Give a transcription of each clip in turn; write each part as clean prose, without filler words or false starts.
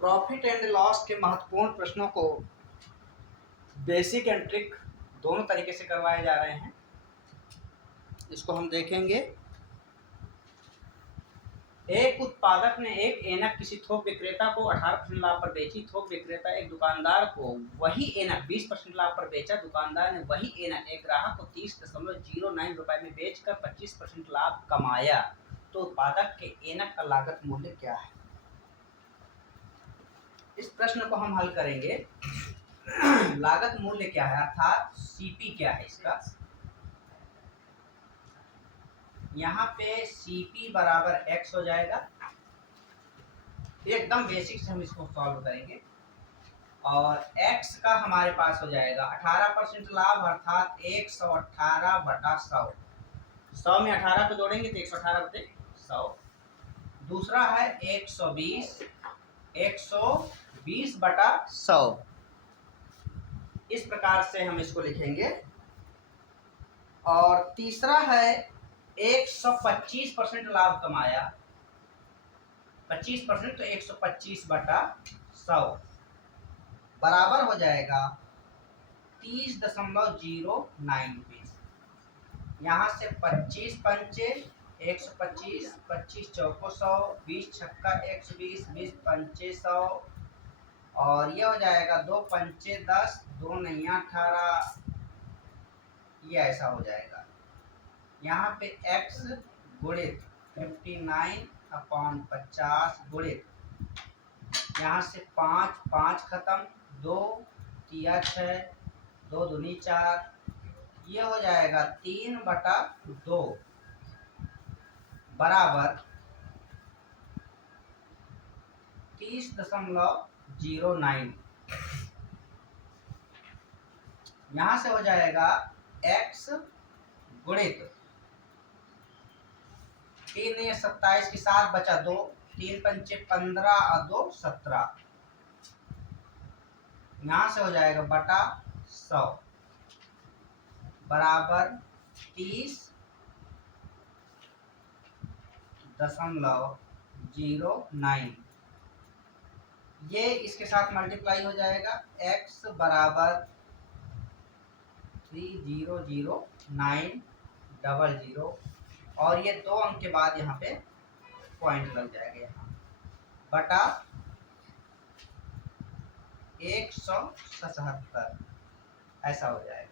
Profit and loss के महत्वपूर्ण प्रश्नों को बेसिक एंड ट्रिक दोनों तरीके से करवाए जा रहे हैं। इसको हम देखेंगे। एक उत्पादक ने एक ऐनक किसी थोक विक्रेता को 18% लाभ पर बेची। थोक विक्रेता एक दुकानदार को वही ऐनक 20% लाभ पर बेचा। दुकानदार ने वही ऐनक एक ग्राहक को 30.09 रुपए में बेचकर 25% लाभ कमाया। तो उत्पादक के ऐनक का लागत मूल्य क्या है? इस प्रश्न को हम हल करेंगे। लागत मूल्य क्या है अर्थात सीपी क्या है इसका। यहाँ पे सीपी बराबर एक्स हो जाएगा। एकदम बेसिक से हम इसको सॉल्व करेंगे और x का हमारे पास हो जाएगा 18% लाभ अर्थात 118 बटा 100। 100 में 18 को जोड़ेंगे तो 118 बटे 100। दूसरा है 120 बटा 100। इस प्रकार से हम इसको लिखेंगे। और तीसरा है 125% लाभ कमाया। 25% तो 125 बटा 100 बराबर हो जाएगा 30.09 रुपीज। यहाँ से 25 पंचे 125, 25 चौको 100, 20 छक्का 120, 20 पंचे 100 और ये हो जाएगा 2 पंचे 10, 2 नैया 18। ये ऐसा हो जाएगा। यहाँ पे x गुणित 59/50 गुणित यहाँ से 5 खत्म, 2 तिया 6, 2 दूनी 4। ये हो जाएगा 3/2 बराबर 30.09। यहाँ से हो जाएगा x गुणित 3 ने 27 की 7 बचा 2, 3 पंचे 15 और 2 17। यहाँ से हो जाएगा बटा 100 बराबर 30.09। ये इसके साथ मल्टीप्लाई हो जाएगा। x बराबर 300900 और ये 2 अंक के बाद यहाँ पे पॉइंट लग जाएगा यहाँ बटा 177 ऐसा हो जाएगा।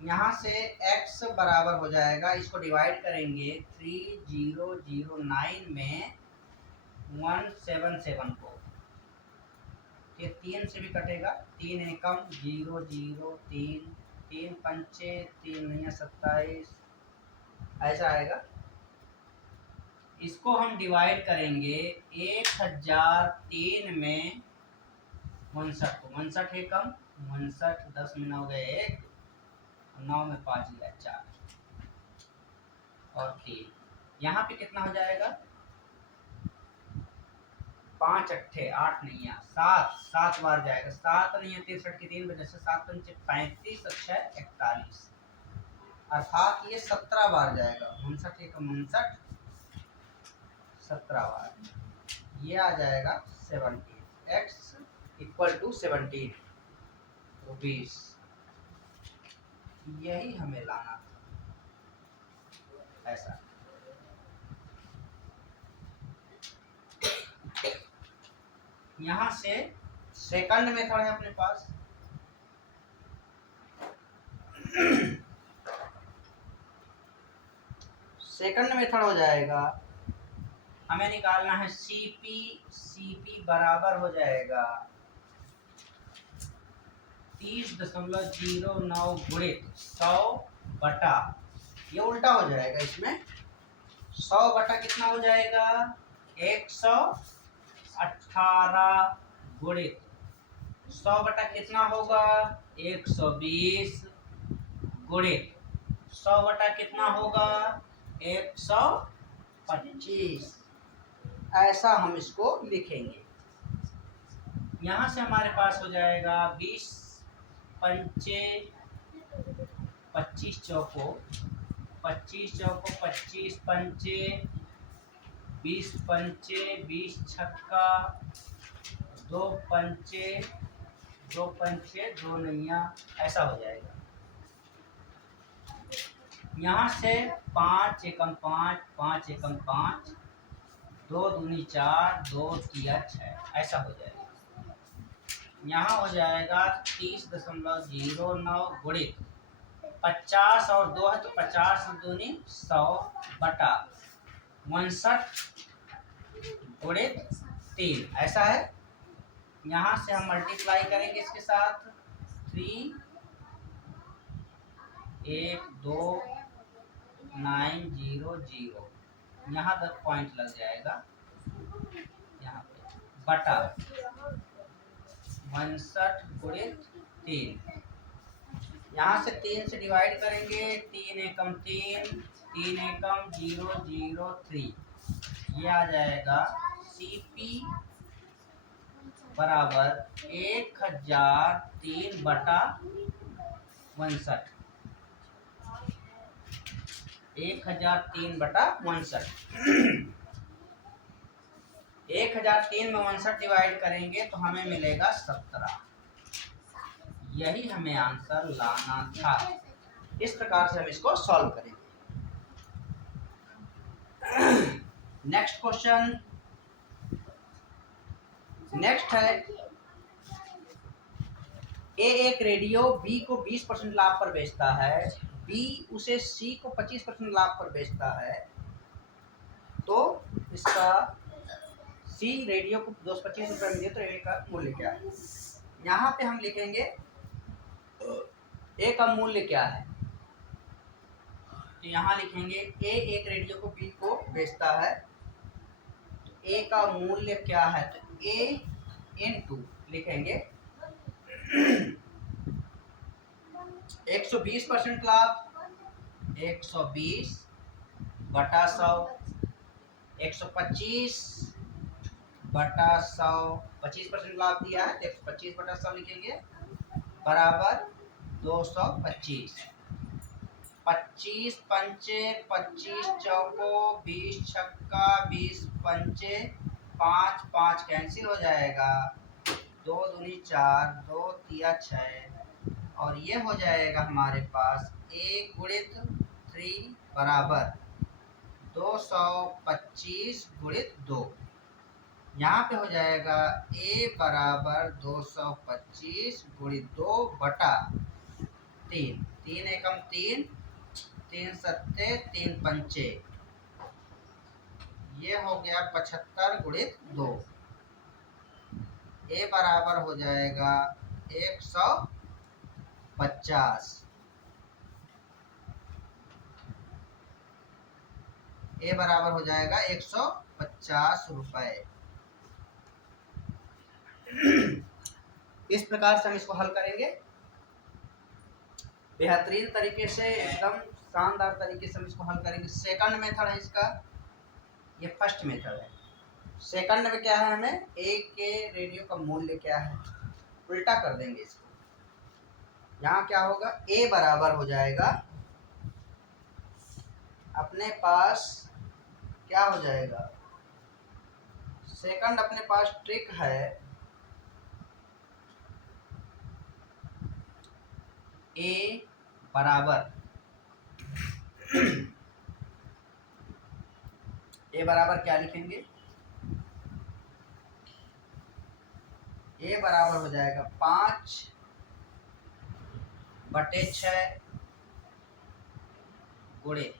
यहाँ से x बराबर हो जाएगा, इसको डिवाइड करेंगे 3009 में 177 को, ये 3 से भी कटेगा, 3 एकम 0 0 3, 3 पंचे 3 नैया 27 ऐसा आएगा। इसको हम डिवाइड करेंगे 1003 में 59 को, 59 एकम 59, 10 में 9 गए 1, 9 में 5 गया 4 और 3। यहाँ पे कितना हो जाएगा 5 अट्ठे 8 नैया 7 बार जाएगा, 7 नैया 63 की 3 बजे से 7 पंचे 35 और 6 41 अर्थात ये 17 बार जाएगा। 59 एकम 59 17 बार, ये आ जाएगा 17। x equal to 17 rupees. यही हमें लाना था ऐसा। यहाँ से सेकंड मेथड है अपने पास। सेकंड मेथड हो जाएगा, हमें निकालना है सीपी बराबर हो जाएगा 30.09 गुणित 100 बटा, ये उल्टा हो जाएगा इसमें, 100 बटा कितना हो जाएगा 118 गुणित 100 बटा कितना होगा 120 गुणित 100 बटा कितना होगा 125। ऐसा हम इसको लिखेंगे। यहाँ से हमारे पास हो जाएगा 20 पंचे 25 चौको 25 चौको 25 पंचे 20 पंचे 20 छक्का दो पंचे दो नैया, ऐसा हो जाएगा। यहाँ से 5 एकम 5, 5 एकम 5, 2 दूनी 4, 2 तिया 6, ऐसा हो जाएगा। यहाँ हो जाएगा 30.09 गुणित 50 और 2 है तो 50 दूनी 100 बटा 59 गुणित 3, ऐसा है। यहाँ से हम मल्टीप्लाई करेंगे इसके साथ 3 1 2 9 0 0, यहाँ तक पॉइंट लग जाएगा यहाँ पे, बटा 59 गुणित 3। यहाँ से 3 से डिवाइड करेंगे, 3 एकम 3, 3 एकम 0 0 3, ये आ जाएगा CP बराबर 1003 बटा 59, 1003 बटा 59। 1003 में 59 डिवाइड करेंगे तो हमें मिलेगा 17। यही हमें आंसर लाना था। इस प्रकार से हम इसको सॉल्व करेंगे। नेक्स्ट क्वेश्चन, नेक्स्ट है ए एक रेडियो बी को 20% लाभ पर बेचता है, बी उसे सी को 25% लाभ पर बेचता है, तो इसका सी रेडियो को 225 रुपये में दिए तो ए का मूल्य क्या है। यहाँ पे हम लिखेंगे ए का मूल्य क्या है, तो यहाँ लिखेंगे ए एक रेडियो को बी को बेचता है, तो ए का मूल्य क्या है, तो ए इंटू लिखेंगे 120% लाभ, 120 बटा 100, 125 बटा 100, 25% लाभ दिया है तो 125 बटा 100 लिखेंगे, बराबर 225। 25 पंचे 25 चौको 20 छक्का 20 पंचे 5 5 कैंसिल हो जाएगा, 2 दूनी 4, 2 तिया 6, और ये हो जाएगा हमारे पास 1 गुणित 3 बराबर 225 गुणित 2। यहाँ पे हो जाएगा ए बराबर 225 गुणित 2 बटा 3, 3 एकम 3, 3 सत्ते 3 पंचे, ये हो गया 75 गुणित 2। ए बराबर हो जाएगा 150, ए बराबर हो जाएगा 150 रुपए। इस प्रकार से हम इसको हल करेंगे। बेहतरीन तरीके से, एकदम शानदार तरीके से हम इसको हल करेंगे। सेकंड मेथड है इसका, ये फर्स्ट मेथड है। सेकंड में क्या है, हमें ए के रेडियो का मूल्य क्या है, उल्टा कर देंगे इसको। यहाँ क्या होगा, ए बराबर हो जाएगा अपने पास क्या हो जाएगा, सेकंड अपने पास ट्रिक है ए बराबर ए बराबर क्या लिखेंगे, ए बराबर हो जाएगा 5/6 गुणित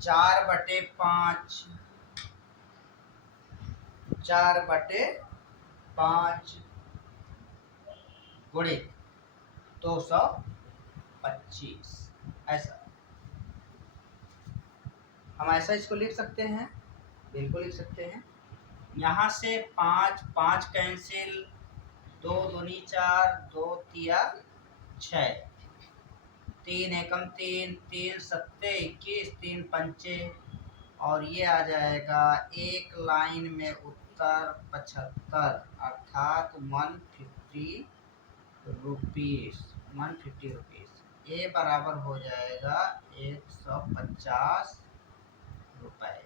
4/5, 4/5 गुणित 225, ऐसा हम ऐसा इसको लिख सकते हैं, बिल्कुल लिख सकते हैं। यहाँ से 5 5 कैंसिल, 2 दूनी 4, 2 तिया 6, 3 एकम 3, 3 सत्ते 21, 3 पंचे, और ये आ जाएगा एक लाइन में उत्तर 75 अर्थात 150 रुपीज़, 150 रुपीज़। ए बराबर हो जाएगा 150 रुपए,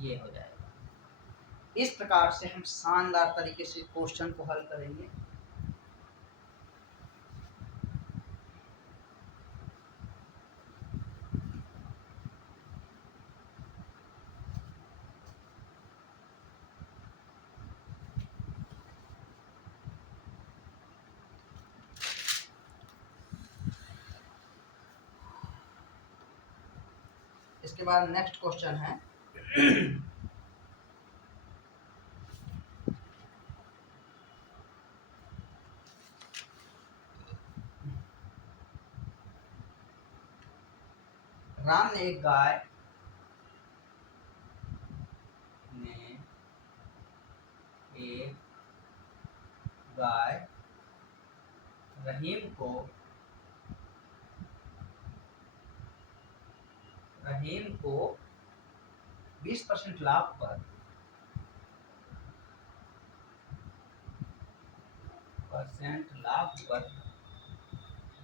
ये हो जाएगा। इस प्रकार से हम शानदार तरीके से क्वेश्चन को हल करेंगे। इसके बाद नेक्स्ट क्वेश्चन है राम ने एक गाय रहीम को 20% लाभ पर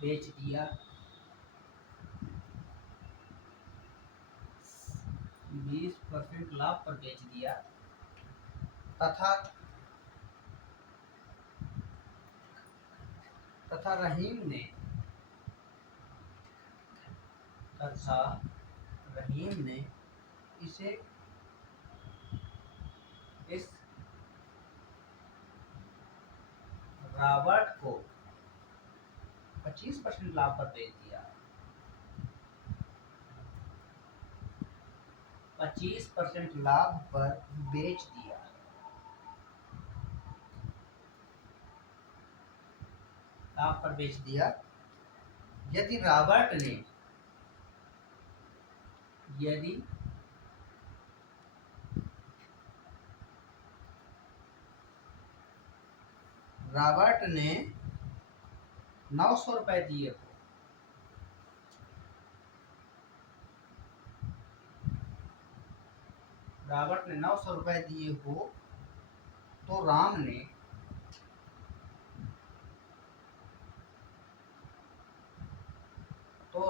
बेच दिया। 20% लाभ पर बेच दिया तथा रहीम ने इसे इस रॉबर्ट को 25% लाभ पर बेच दिया। 25% लाभ पर बेच दिया। यदि रॉबर्ट ने 900 रुपए दिए हो, तो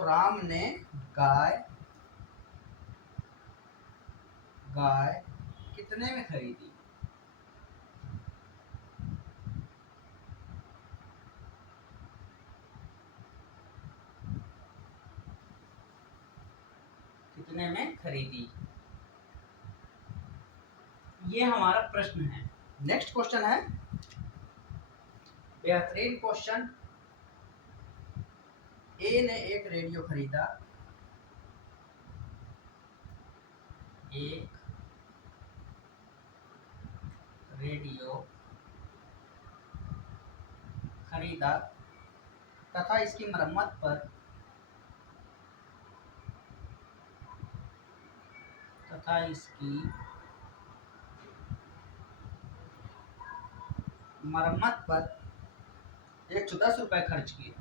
राम ने गाय कितने में खरीदी? ये हमारा प्रश्न है। नेक्स्ट क्वेश्चन है बेहतरीन क्वेश्चन। ए ने एक रेडियो खरीदा। तथा इसकी मरम्मत पर 110 रुपए खर्च किए।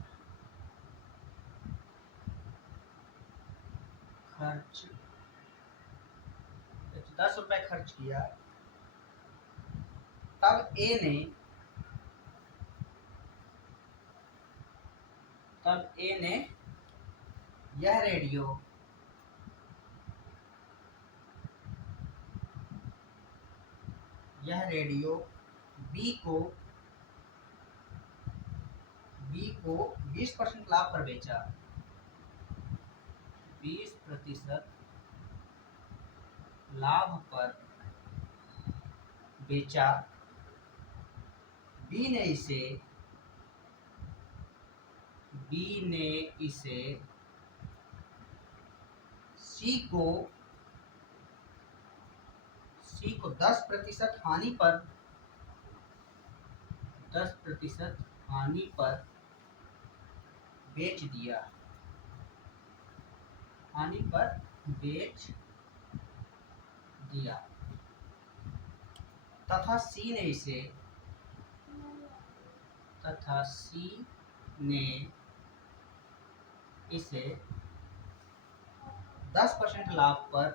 तब ए ने यह रेडियो बी को 20% लाभ पर बेचा। 20% लाभ पर बेचा। बी ने इसे सी को 10% हानि पर बेच दिया। तथा सी ने इसे 10% लाभ पर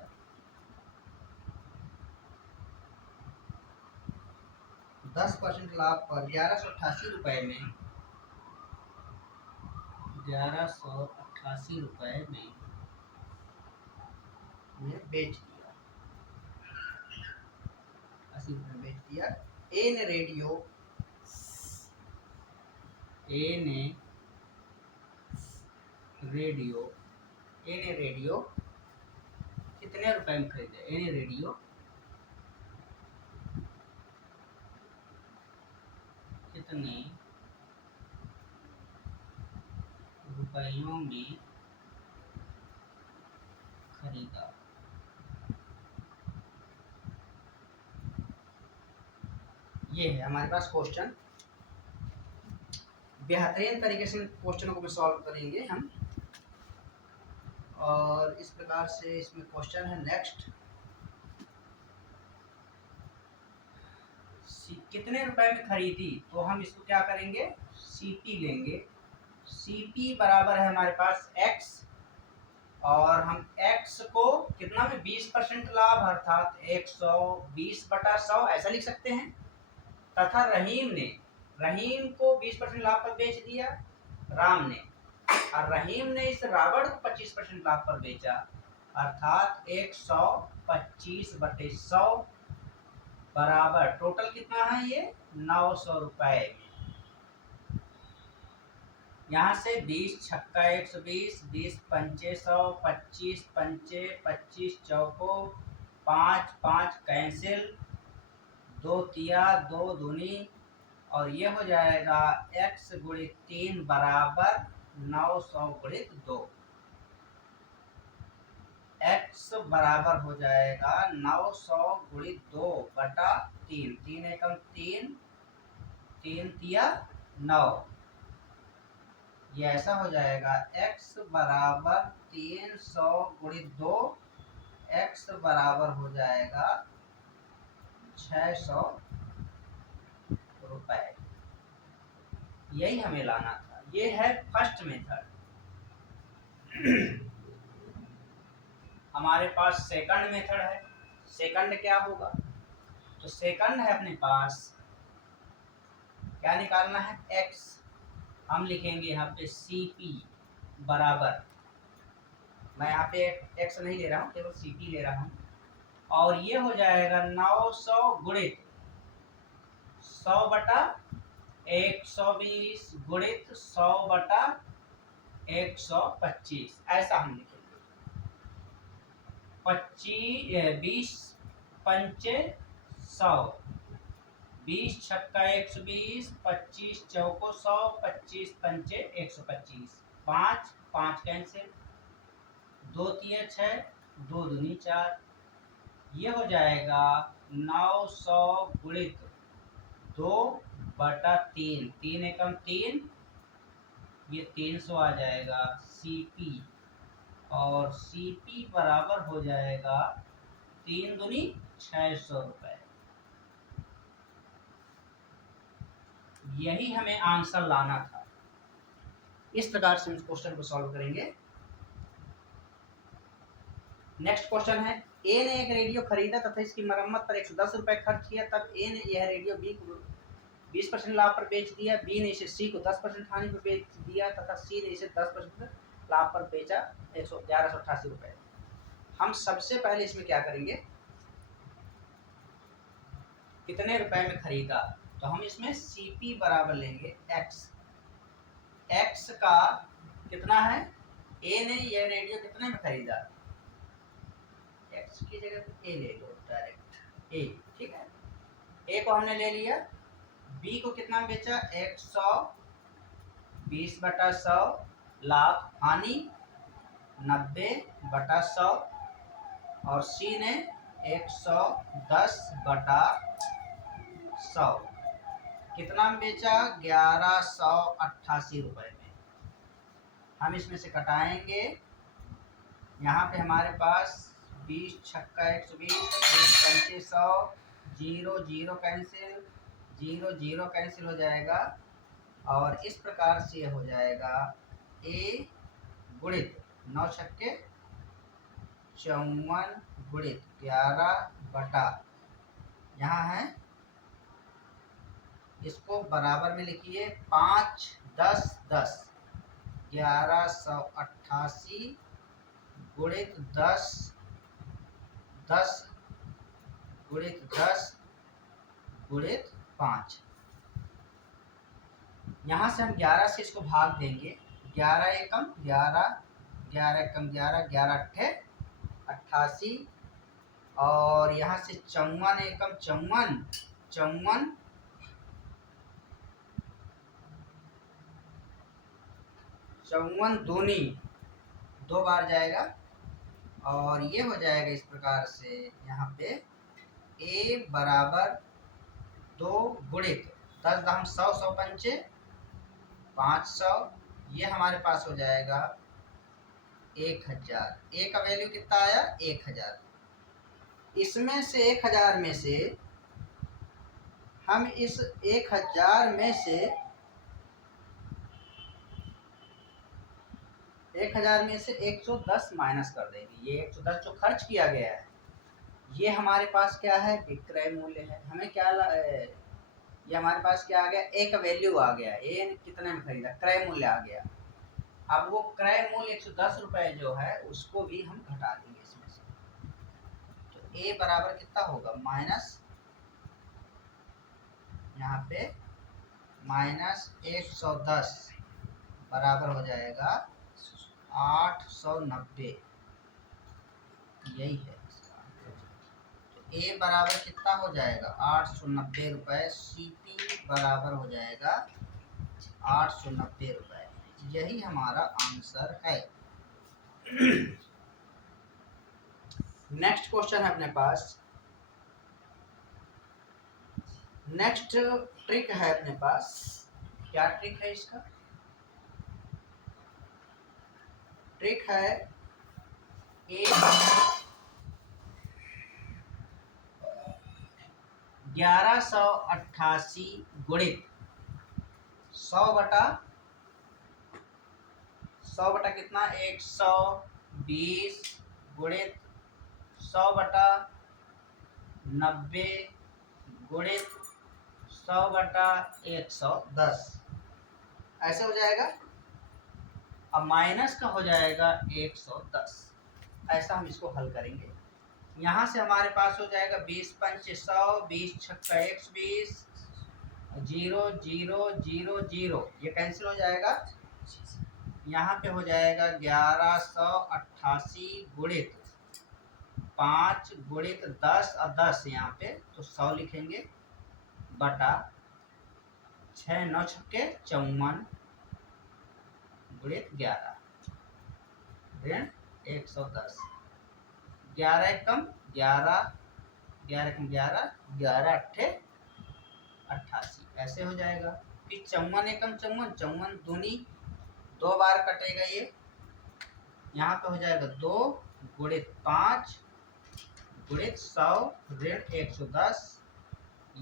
1188 रुपए में बेच दिया। रुपये में बेच दिया। ए ने रेडियो कितने रुपए में खरीदा? ए ने रेडियो कितने रुपयों में खरीदा? ये है हमारे पास क्वेश्चन। बेहतरीन तरीके से क्वेश्चनों को सॉल्व करेंगे हम, और इस प्रकार से इसमें क्वेश्चन है। नेक्स्ट, कितने रुपए में खरीदी, तो हम इसको क्या करेंगे, सीपी लेंगे। सीपी बराबर है हमारे पास एक्स, और हम एक्स को कितना में 20% लाभ अर्थात 120/100 ऐसा लिख सकते हैं। तथा रहीम को 20% लाभ पर बेच दिया राम ने, और रहीम ने इस रावण को 25% लाभ पर बेचा, अर्थात 125/100 बराबर टोटल कितना है ये 900 रुपए में। यहाँ से 20 छक्का 120, 20 पंचे 100, 25 पंचे 25 चौको 5 5 कैंसिल, 2 तिया 2 दूनी, और ये हो जाएगा x गुणित 3 बराबर 900 गुणित 2। x बराबर हो जाएगा 900 गुणित 2 बटा 3, 3 एकम 3, 3 तिया 9, ये ऐसा हो जाएगा। x बराबर 300 गुणित 2, x बराबर हो जाएगा 600 रुपए। यही हमें लाना था। ये है फर्स्ट मेथड। हमारे पास सेकंड मेथड है। सेकंड क्या होगा, तो सेकंड है अपने पास क्या निकालना है, x। हम लिखेंगे यहाँ पे CP बराबर, मैं यहाँ पे x नहीं ले रहा हूँ, केवल CP ले रहा हूँ, और ये हो जाएगा 900 गुणित 100/120 गुणित 100/125, ऐसा हम लिखेंगे। 20 पंचे 100, 20 छक्का 120, 25 चौको 100, 25 पंचे 125, 5 5 कैंसिल, 2 तिया 6, 2 दूनी 4, ये हो जाएगा 900 गुणित 2/3, 3 एकम 3, ये 300 आ जाएगा CP, और CP बराबर हो जाएगा 3 दूनी 600 रुपए। यही हमें आंसर लाना था। इस प्रकार से हम इस क्वेश्चन को सॉल्व करेंगे। नेक्स्ट क्वेश्चन है, ए ने एक रेडियो खरीदा तथा इसकी मरम्मत पर 110 रुपए खर्च किया। तब ए ने यह रेडियो बी को 20% लाभ पर बेच दिया। बी ने इसे सी को 10% हानि पर बेच दिया तथा सी ने इसे 10% लाभ पर बेचा 1188 रुपए। हम सबसे पहले इसमें क्या करेंगे, कितने रुपए में खरीदा, तो हम इसमें CP बराबर लेंगे x। x का कितना है, ए ने यह रेडियो कितने में खरीदा, x की जगह पे ए ले लो डायरेक्ट, ए, ठीक है। ए को हमने ले लिया। बी को कितना में बेचा, 120/100, लाभ हानि 90/100, और सी ने 110/100 कितना में बेचा, 1188 रुपए में। हम इसमें से कटाएंगे। यहाँ पे हमारे पास 20 छक्का 120, 20 पंचे 100, 0 0 कैंसिल, 0 0 कैंसिल हो जाएगा, और इस प्रकार से हो जाएगा ए गुणित 9 छक्के 54 गुणित 11 बटा, यहाँ है, इसको बराबर में लिखिए 5 10 10, 1188 गुणित 10 10 गुणित 10 गुणित 5। यहाँ से हम 11 से इसको भाग देंगे। 11 एकम 11, 11 एकम 11, 11 अट्ठे 88, और यहाँ से 54 एकम 54, 54, 54 दूनी 2 बार जाएगा, और ये हो जाएगा इस प्रकार से यहाँ पे a बराबर 2 गुणित 10 दहम 100, 100 पंचे 500, ये हमारे पास हो जाएगा 1000। a का वैल्यू कितना आया? 1000। इसमें से 1000 में से हम इस 1000 में से 110 माइनस कर देंगे। ये 110 जो खर्च किया गया है, ये हमारे पास क्या है? विक्रय मूल्य है। हमें क्या ये हमारे पास क्या आ गया? ए का वैल्यू आ गया। ए कितने में खरीदा? क्रय मूल्य आ गया। अब वो क्रय मूल्य 110 रुपए जो है उसको भी हम घटा देंगे इसमें से। तो ए बराबर कितना होगा? माइनस, यहाँ पे माइनस 110 बराबर हो जाएगा 890। यही है इसका। तो ए बराबर कितना हो जाएगा? 890 रुपए। सीपी बराबर हो जाएगा 890 रुपए। यही हमारा आंसर है। नेक्स्ट क्वेश्चन है अपने पास। नेक्स्ट ट्रिक है अपने पास। क्या ट्रिक है इसका? ट्रिक है 1188 गुणित 100 बटा कितना? 120 गुणित 100 बटा 90 गुणित 100 बटा 110। ऐसे हो जाएगा। अब माइनस का हो जाएगा 110। ऐसा हम इसको हल करेंगे। यहाँ से हमारे पास हो जाएगा 20 पंचे 100, 20 छक्का 120, 0 0 0 0, ये कैंसिल हो जाएगा। यहाँ पे हो जाएगा 1188 गुणित 5 गुणित 10 और 10 यहाँ पे, तो 100 लिखेंगे बटा 6 9 छक्के 54 गुणित 11 ऋण 110। 11 एकम 11, 11 एकम 11, 11 अट्ठे 88, ऐसे हो जाएगा। फिर 54 एकम 54, 54 दूनी 2 बार कटेगा ये। यहाँ पे हो जाएगा 2 गुणित 5 गुणित 100 ऋण 110,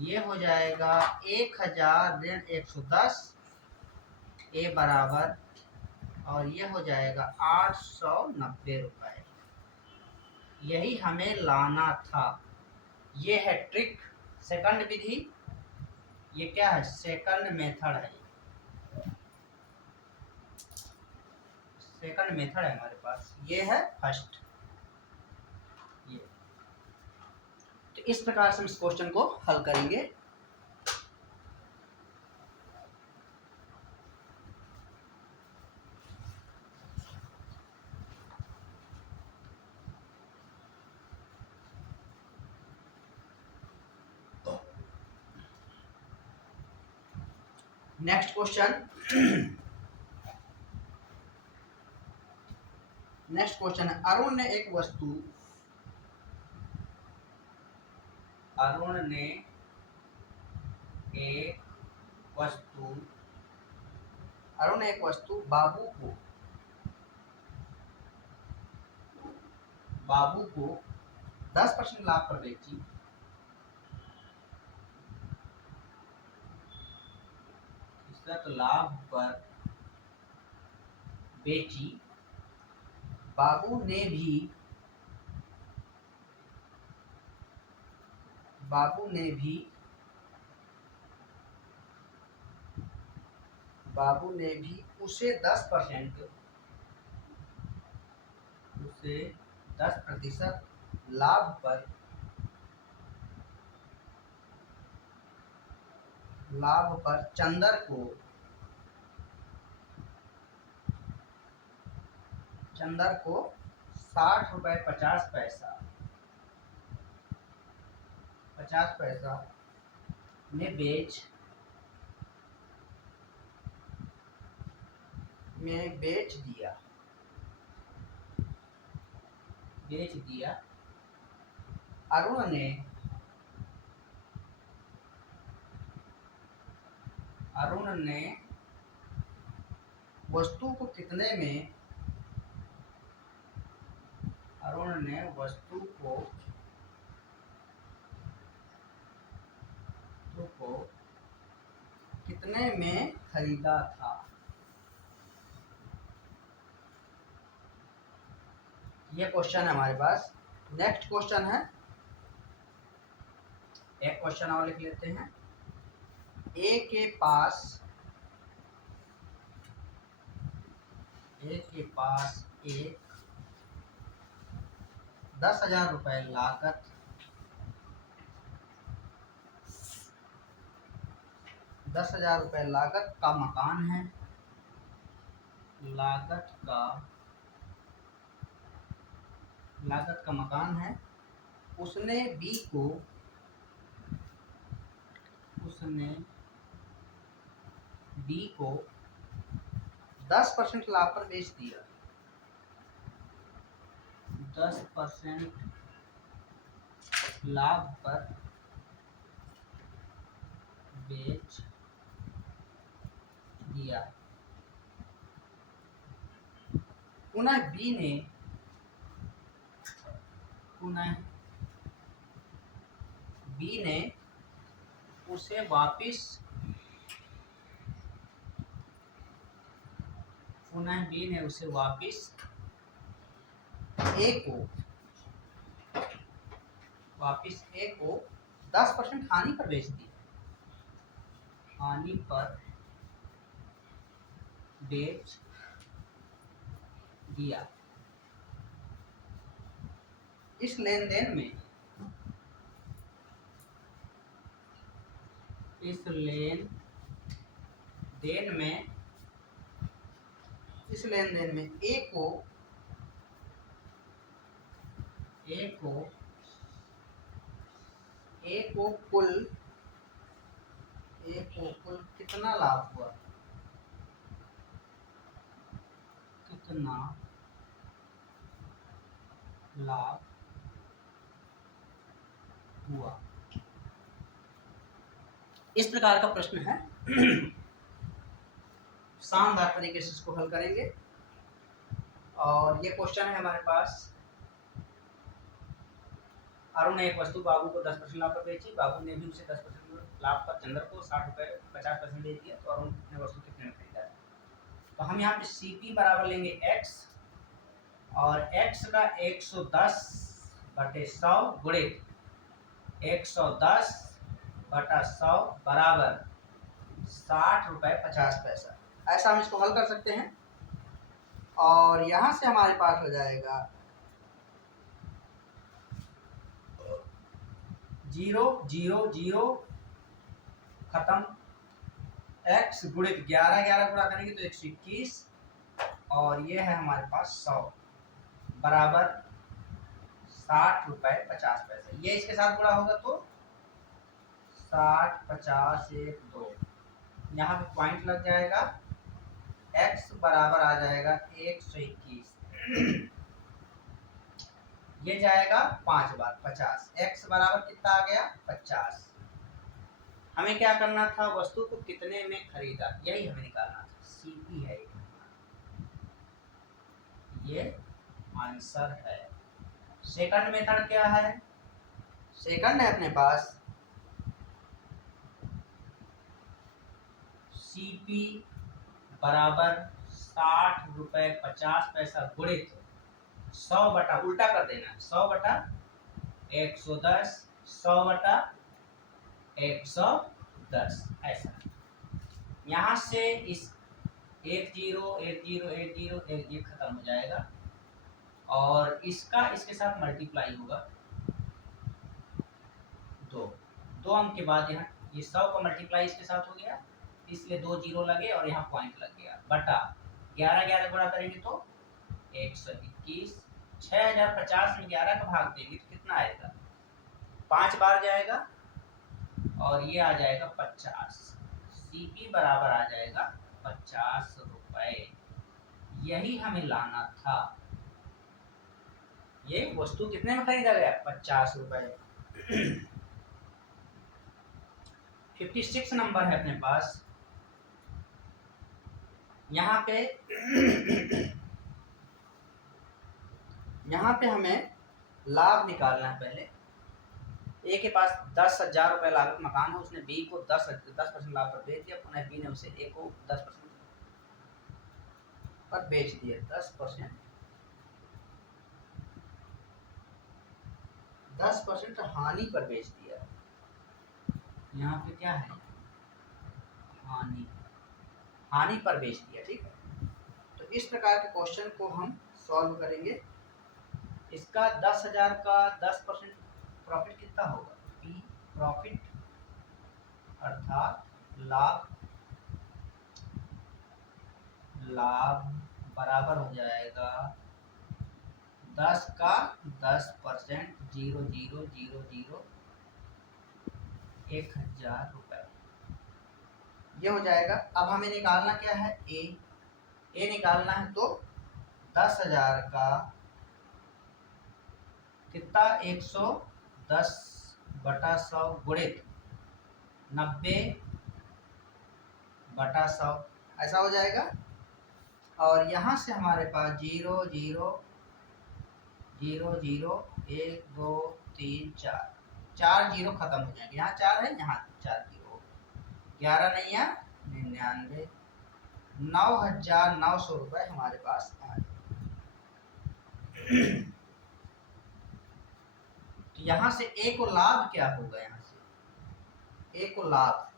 ये हो जाएगा 1000 ऋण 110 ए बराबर, और ये हो जाएगा 890 रुपए। यही हमें लाना था। ये है ट्रिक, सेकंड विधि। ये क्या है? सेकंड मेथड है। सेकंड मेथड है हमारे पास। ये है फर्स्ट। ये तो इस प्रकार से हम इस क्वेश्चन को हल करेंगे। Next question. नेक्स्ट क्वेश्चन है, अरुण ने एक वस्तु बाबू को 10% लाभ पर बेची। तो लाभ पर बेची। बाबू ने भी उसे 10% लाभ पर लाभ पर चंदर को 60 रुपये 50 पैसा में बेच दिया। अरुण ने वस्तु को कितने में खरीदा था। ये क्वेश्चन है हमारे पास। नेक्स्ट क्वेश्चन है, एक क्वेश्चन और लिख लेते हैं। ए के पास एक 10,000 रुपये लागत का मकान है। लागत का मकान है। उसने बी को 10% लाभ पर बेच दिया। 10% लाभ पर बेच दिया। पुनः बी ने उसे वापिस ए को 10% हानि पर बेच दिया। इस लेनदेन में ए को कुल कितना लाभ हुआ? इस प्रकार का प्रश्न है। शानदार तरीके से इसको हल करेंगे। और ये क्वेश्चन है हमारे पास। अरुण ने एक वस्तु बाबू को 10% लाभ पर बेची। बाबू ने भी उसे 10% लाभ पर चंद्र को 60 रुपये 50 पैसे दे दिया। तो अरुण ने वस्तु कितने में खरीदा? तो हम यहाँ पे CP बराबर लेंगे x, और x का 110/100 गुणित 110/100 बराबर 60 रुपये 50 पैसा। ऐसा हम इसको हल कर सकते हैं। और यहाँ से हमारे पास हो जाएगा 0 0 0 खत्म। x गुणित 11 गुणा करेंगे तो 121, और ये है हमारे पास 100 बराबर 60 रुपये 50 पैसे। ये इसके साथ गुणा होगा तो 60 50 1 2, यहाँ पे पॉइंट लग जाएगा। x बराबर आ जाएगा 121, ये जाएगा 5 बार 50। x बराबर कितना आ गया? 50। हमें क्या करना था? वस्तु को कितने में खरीदा, यही हमें निकालना था। CP है ये आंसर है। सेकंड मेथड क्या है? सेकंड है अपने पास CP बराबर 60 रुपये 50 पैसा गुणित 100 बटा, उल्टा कर देना, 100 बटा 110, 100 बटा 110, ऐसा। यहाँ से इस 1 0 1 0 1 0 1 1 खत्म हो जाएगा, और इसका इसके साथ मल्टीप्लाई होगा 2 अंक के बाद यहाँ ये 100 का मल्टीप्लाई इसके साथ हो गया, इसलिए 2 जीरो लगे और यहाँ पॉइंट लग गया, बटा 11 11 गुणा करेंगे तो 121। 6050 में 11 का भाग देंगे तो कितना आएगा, 5 बार जाएगा और ये आ जाएगा 50। सीपी बराबर आ जाएगा 50 रुपए। यही हमें लाना था। ये वस्तु कितने में खरीदा गया, 50 रुपए। 56 नंबर है अपने पास। यहाँ पे यहाँ पे हमें लाभ निकालना है। पहले ए के पास 10,000 रुपए लागत मकान है, उसने बी को 10% लाभ पर बेच दिया, पुनः बी ने उसे ए को 10% पर बेच दिया। 10% हानि पर बेच दिया। यहाँ पे क्या है, हानि पर बेच दिया। ठीक है, तो इस प्रकार के क्वेश्चन को हम सॉल्व करेंगे। इसका 10,000 का 10% प्रॉफिट कितना होगा, पी प्रॉफिट अर्थात लाभ बराबर हो जाएगा 10 का 10%, 0,000 1,000 रुपए, ये हो जाएगा। अब हमें निकालना क्या है, ए निकालना है, तो 10,000 का कितना, 110 बटा 100 गुणित 90 बटा 100, ऐसा हो जाएगा। और यहाँ से हमारे पास 0 0 0 0 1 2 3 4 जीरो खत्म हो जाएंगे। यहाँ 4 है, यहाँ 4 जीरो, 11 नहीं है 99, 9,900 रुपए हमारे पास आए। तो यहाँ से ए को लाभ क्या होगा, यहाँ से ए को लाभ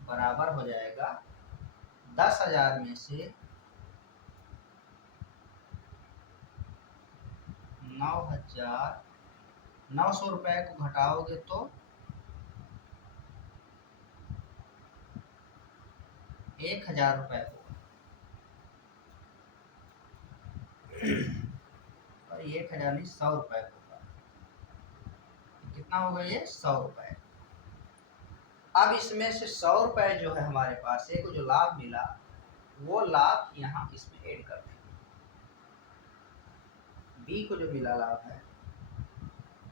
बराबर हो जाएगा 10,000 में से 9,900 रुपए को घटाओगे तो 1,000 रुपए होगा, और 1,000 नहीं 100 रुपए होगा। कितना होगा ये, 100 रुपए। अब इसमें से 100 रुपए जो है हमारे पास ए को जो लाभ मिला, वो लाभ यहाँ इसमें ऐड कर देंगे। बी को जो मिला लाभ है,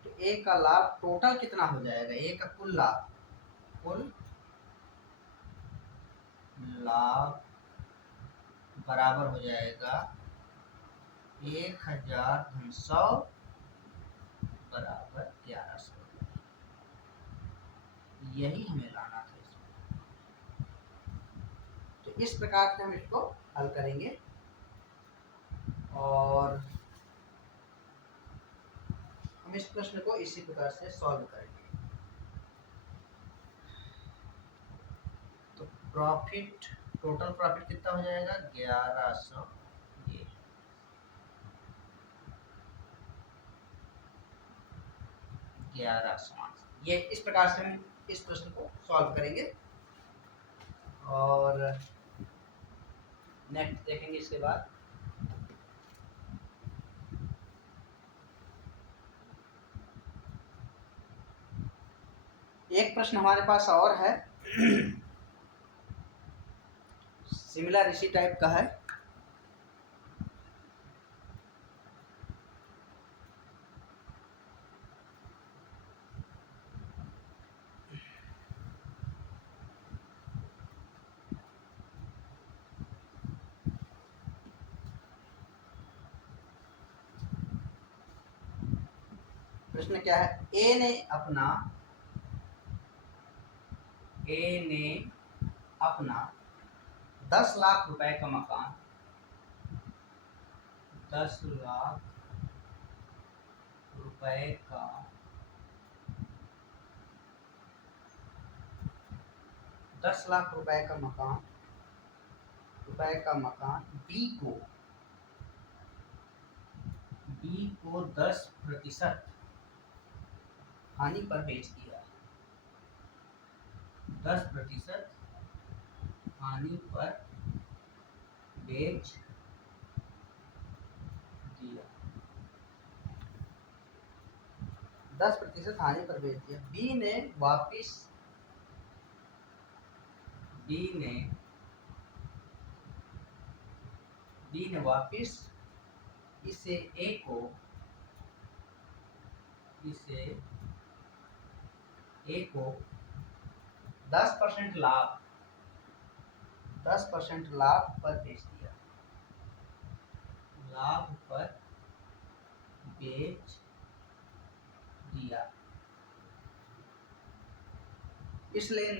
तो ए का लाभ टोटल कितना हो जाएगा, ए का कुल लाभ बराबर हो जाएगा 1,000 धन 100 बराबर 1,100। यही हमें लाना था इसमें। तो इस प्रकार से हम इसको हल करेंगे और हम इस प्रश्न को इसी प्रकार से सॉल्व करेंगे। तो प्रॉफिट, टोटल प्रॉफिट कितना हो जाएगा, 1,100। ये 1,100। ये इस प्रकार से हम इस प्रश्न को सॉल्व करेंगे और नेक्स्ट देखेंगे इसके बाद। एक प्रश्न हमारे पास और है, सिमिलर इसी टाइप का है। प्रश्न क्या है, ए ने अपना 10 लाख रुपए का मकान 10 लाख रुपए का 10 लाख रुपए का मकान बी बी को 10% हानि पर बेच दिया, 10% हानि पर बेच दिया, 10% हानि पर बेच दिया। बी ने वापिस इसे ए को 10% लाभ पर बेच दिया, लाभ पर बेच दिया। इस लेन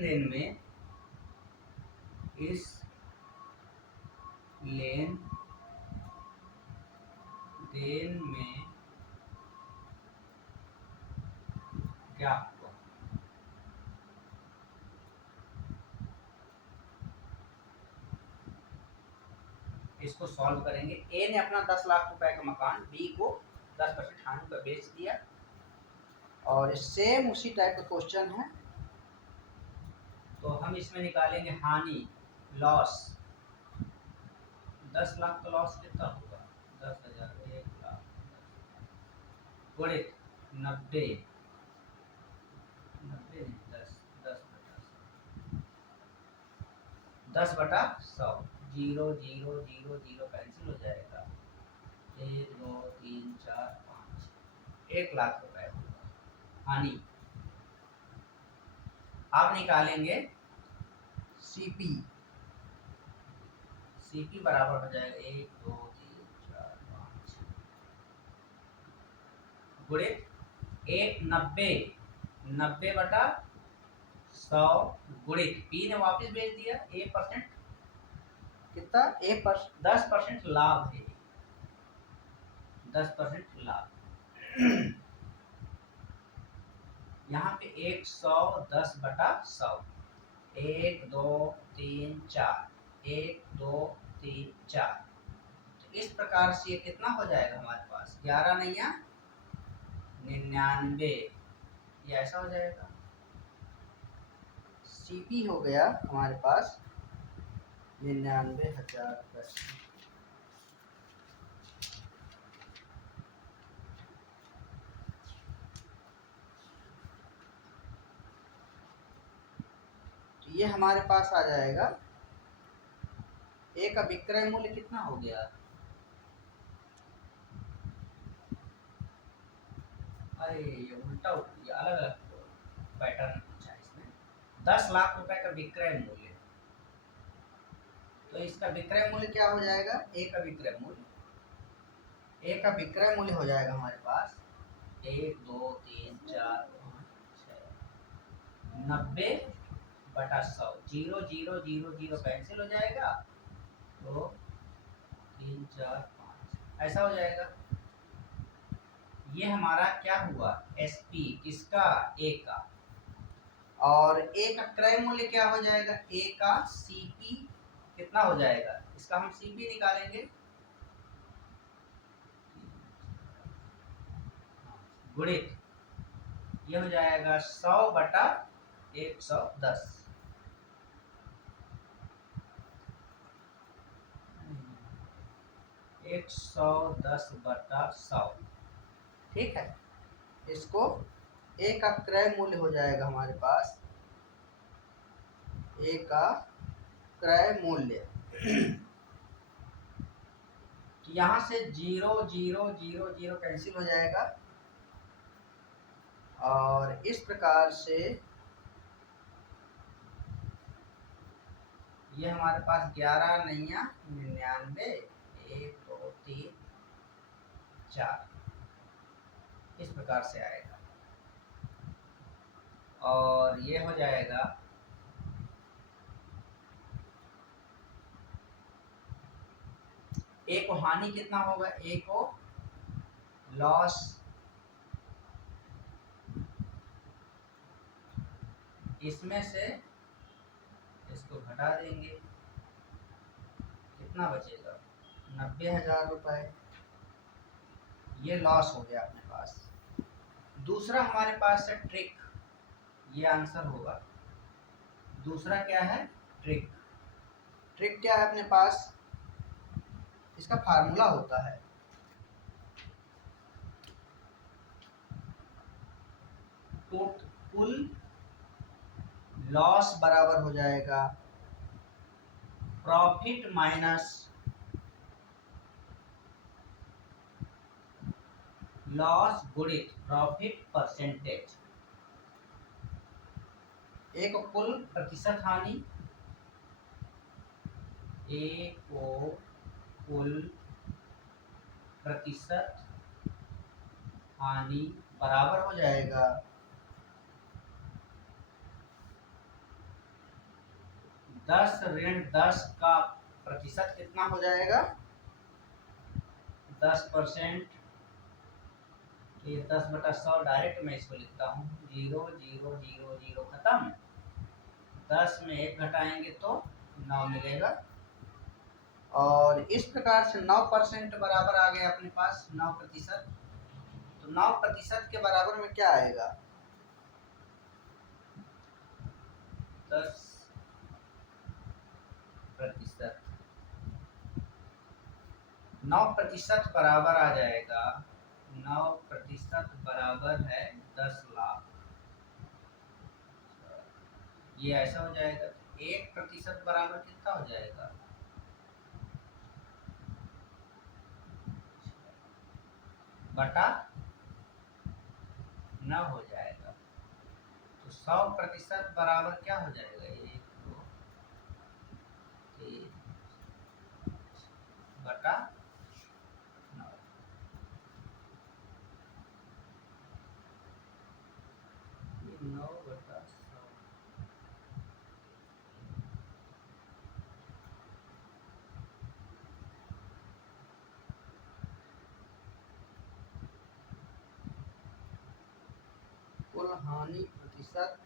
देन में क्या हुआ? इसको सॉल्व करेंगे। ए ने अपना 10 लाख रुपए का मकान बी को 10% हानि पर बेच दिया, और सेम उसी टाइप का क्वेश्चन है, तो हम इसमें निकालेंगे हानि, लॉस। 10 लाख का लॉस कितना होगा? 10,000, 1 लाख, गुणित 90, 10/100, 0 0 0 0 कैंसिल हो जाएगा, 1 2 3 4 5, 1 लाख रुपए होगा हानि। आप निकालेंगे सीपी बराबर हो जाएगा 1 2 3 4 5 गुणित 90/100 गुणित बी ने वापस भेज दिया A%, कितना A%, 10% लाभ है, 10% लाभ। यहाँ पे 110/100, 1 2 3 4, 1 2 3 4। तो इस प्रकार से ये कितना हो जाएगा हमारे पास? 11 नैया 99, ये ऐसा हो जाएगा। सीपी हो गया हमारे पास 99,000 रुपये। तो ये हमारे पास आ जाएगा। ए का विक्रय मूल्य कितना हो गया? अरे ये उल्टा अलग अलग पैटर्न पूछा है इसमें। 10 लाख रुपए का विक्रय मूल्य, तो इसका विक्रय मूल्य क्या हो जाएगा? ए का विक्रय मूल्य हो जाएगा हमारे पास 1 2 3 4 5 6, 90/100, 0 0 0 0 कैंसिल हो जाएगा, तो 3 4 5 ऐसा हो जाएगा। ये हमारा क्या हुआ? एसपी किसका? ए का। और ए का क्रय मूल्य क्या हो जाएगा? ए का सीपी कितना हो जाएगा? इसका हम सीपी निकालेंगे, गुणित ये हो जाएगा 100/110, 110/100, ठीक है। इसको ए का क्रय मूल्य हो जाएगा हमारे पास, ए का क्रय मूल्य। यहाँ से 0 0 0 0 कैंसिल हो जाएगा, और इस प्रकार से ये हमारे पास 11 नैया 99, 1 2 3 4 इस प्रकार से आएगा। और ये हो जाएगा ए को हानि कितना होगा? ए को लॉस, इसमें से इसको घटा देंगे, कितना बचेगा? 90,000 रुपए। ये लॉस हो गया अपने पास। दूसरा हमारे पास है ट्रिक, ये आंसर होगा। दूसरा क्या है? ट्रिक। ट्रिक क्या है अपने पास? इसका फार्मूला होता है कुल लॉस बराबर हो जाएगा प्रॉफिट माइनस लॉस गुणित प्रॉफिट परसेंटेज। एक कुल प्रतिशत हानि, एक को कुल प्रतिशत हानि बराबर हो जाएगा 10 ऋण 10 का प्रतिशत कितना हो जाएगा? 10%। ये 10/100 डायरेक्ट मैं इसको लिखता हूँ 0 0 0 0 खत्म। 10 में 1 घटाएंगे तो 9 मिलेगा। और इस प्रकार से 9% बराबर आ गया अपने पास 9%। तो 9% के बराबर में क्या आएगा? 10%। 9% बराबर आ जाएगा, 9% बराबर है 10 लाख। ये ऐसा हो जाएगा। 1% बराबर कितना हो जाएगा? बटा 9 हो जाएगा। तो 100% बराबर क्या हो जाएगा? 1 2 3 बटा 9। ये 9/100। कुल हानि प्रतिशत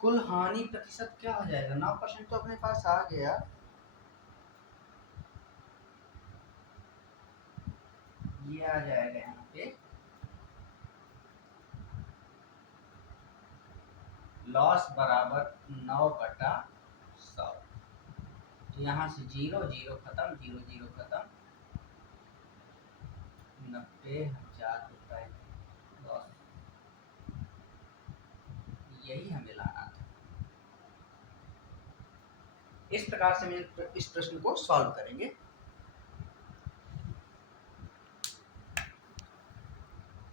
कुल हानि प्रतिशत क्या हो जाएगा? 9% तो अपने पास आ गया। ये आ जाएगा यहाँ पे लॉस बराबर 9/100। तो यहाँ से 0 0 खत्म, 0 0 खत्म। 90,000 रुपए लॉस। यही हमें लाना था। इस प्रकार से हम इस प्रश्न को सॉल्व करेंगे।